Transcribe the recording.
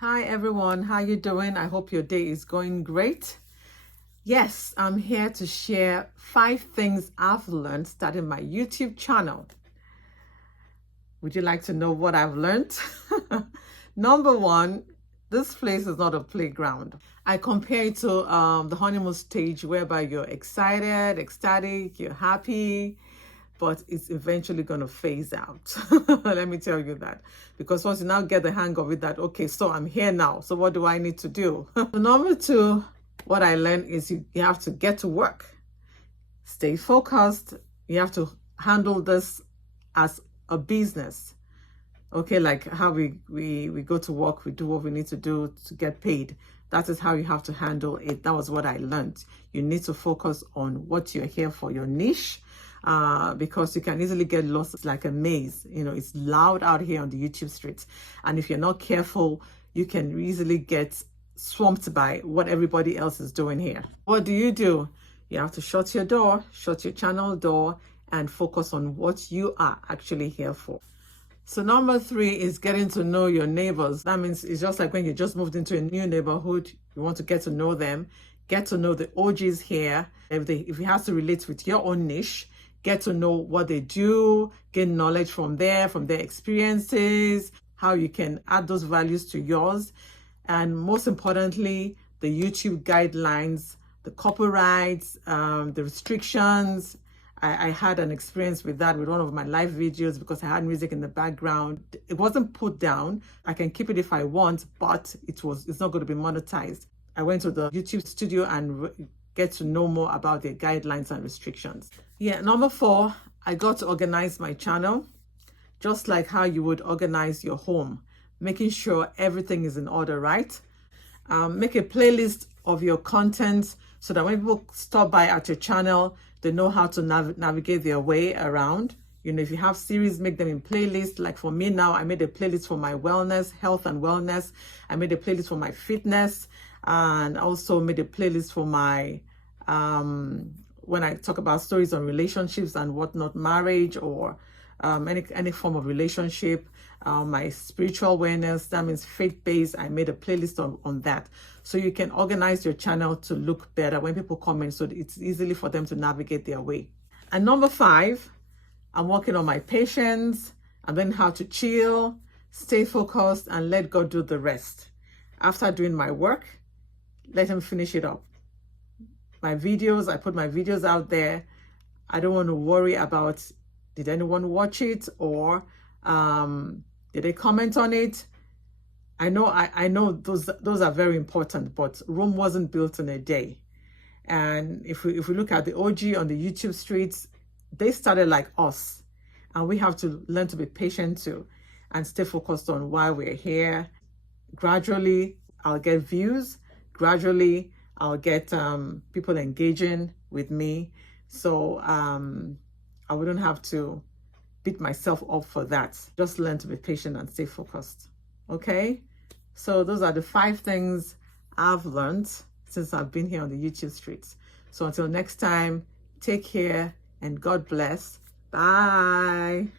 Hi everyone, how you doing? I hope your day is going great. Yes, I'm here to share 5 things I've learned starting my YouTube channel. Would you like to know what I've learned? Number 1, this place is not a playground. I compare it to the honeymoon stage whereby you're excited, ecstatic, you're happy, but it's eventually going to phase out. Let me tell you that. Because once you now get the hang of it, that, okay, so I'm here now. So what do I need to do? Number 2, what I learned is you have to get to work. Stay focused. You have to handle this as a business. Okay, like how we go to work, we do what we need to do to get paid. That is how you have to handle it. That was what I learned. You need to focus on what you're here for, your niche. Because you can easily get lost. It's like a maze. You know, it's loud out here on the YouTube streets. And if you're not careful, you can easily get swamped by what everybody else is doing here. What do? You have to shut your door, shut your channel door, and focus on what you are actually here for. So number 3 is getting to know your neighbors. That means it's just like when you just moved into a new neighborhood, you want to get to know them, get to know the OGs here. If it has to relate with your own niche, get to know what they do, gain knowledge from their experiences, how you can add those values to yours. And most importantly, the YouTube guidelines, the copyrights, the restrictions. I had an experience with that with one of my live videos because I had music in the background. It wasn't put down. I can keep it if I want, but it's not going to be monetized. I went to the YouTube studio and get to know more about their guidelines and restrictions. Yeah, number 4, I got to organize my channel, just like how you would organize your home, making sure everything is in order, right? Make a playlist of your content so that when people stop by at your channel, they know how to navigate their way around. You know, if you have series, make them in playlists. Like for me now, I made a playlist for my wellness, health and wellness. I made a playlist for my fitness, and also made a playlist for my when I talk about stories on relationships and whatnot, marriage or any form of relationship, my spiritual awareness, that means faith-based. I made a playlist on that. So you can organize your channel to look better when people comment, so it's easily for them to navigate their way. And number 5, I'm working on my patience and then how to chill, stay focused, and let God do the rest. After doing my work, let him finish it up. My videos, I put my videos out there. I don't want to worry about, did anyone watch it, or did they comment on it? I know those are very important, but Rome wasn't built in a day. And if we look at the OG on the YouTube streets, they started like us, and we have to learn to be patient too and stay focused on why we're here. Gradually, I'll get views. Gradually, I'll get people engaging with me. So I wouldn't have to beat myself up for that. Just learn to be patient and stay focused. Okay? So those are the 5 things I've learned since I've been here on the YouTube streets. So until next time, take care and God bless. Bye.